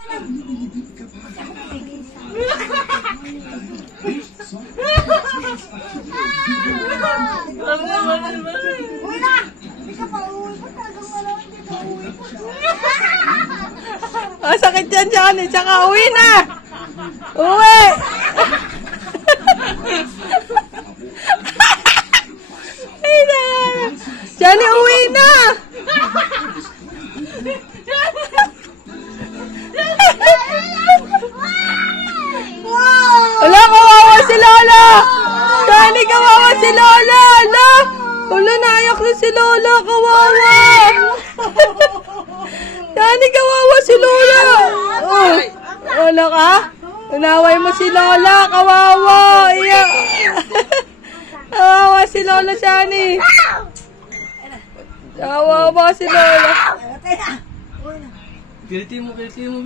Uwi na! Hindi ka pa uwi. Ba't talagang wala? Hindi ka uwi. Oh, sakit yan, Johnny. Tsaka uwi na! Uwi! Ay na! Johnny, uwi na! Wala, kawawa si Lola! Johnny, kawawa si Lola! Ala! Wala, naiyak na si Lola! Kawawa! Johnny, kawawa si Lola! Oh, wala ka? Unaway mo si Lola! Kawawa! Iyak! Kawawa si Lola, Johnny! Kawawa si Lola! Kiliti mo, kiliti mo.